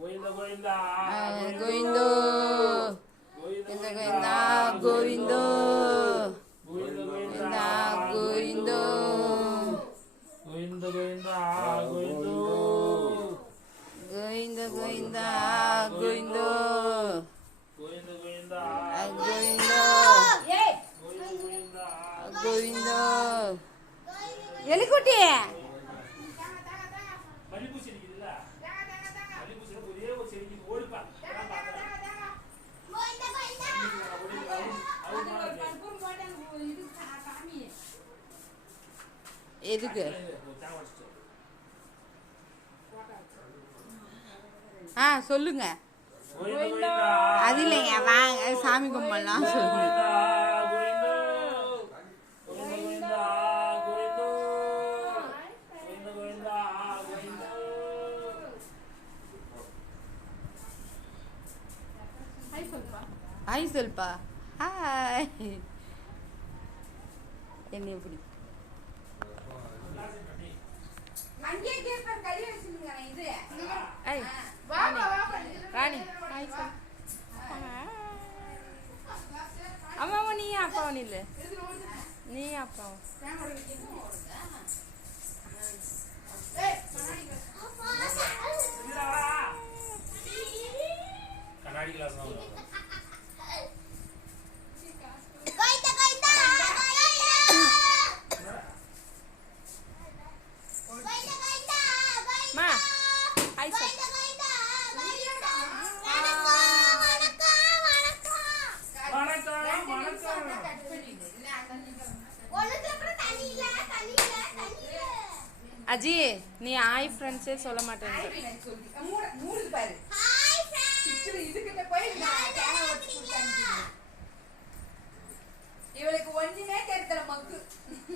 கோவிந்தா கோவிந்தா கோவிந்தோ கோவிந்தா கோவிந்தோ கோவிந்தா கோவிந்தோ கோவிந்த கோவிந்தா கோவிந்தோ கோவிந்த கோவிந்தா கோவிந்தோ கோவிந்த கோவிந்தா கோவிந்தோ கோவிந்தோ எலிக்குட்டி மல்லிப்பூ செடிக்குதுல்ல மல்லிப்பூ செடி ஒரே ஒரு செடிக்கு ஓடிப்பா எதுக்கு சொல்லுங்க அது இல்லைங்க வாங்க சாமி கும்பலாம் சொல்லுங்க ஹாய் சொல்பா ஹாய் என்ன எப்படி ராணி ஹாய் சொல் அம்மாவும் நீ அப்பாவும் இல்லை நீ அப்பாவும் கண்ணாடி கிளாஸ் அஜி நீ ஹாய் ஃப்ரெண்ட்ஸே சொல்ல மாட்டேன்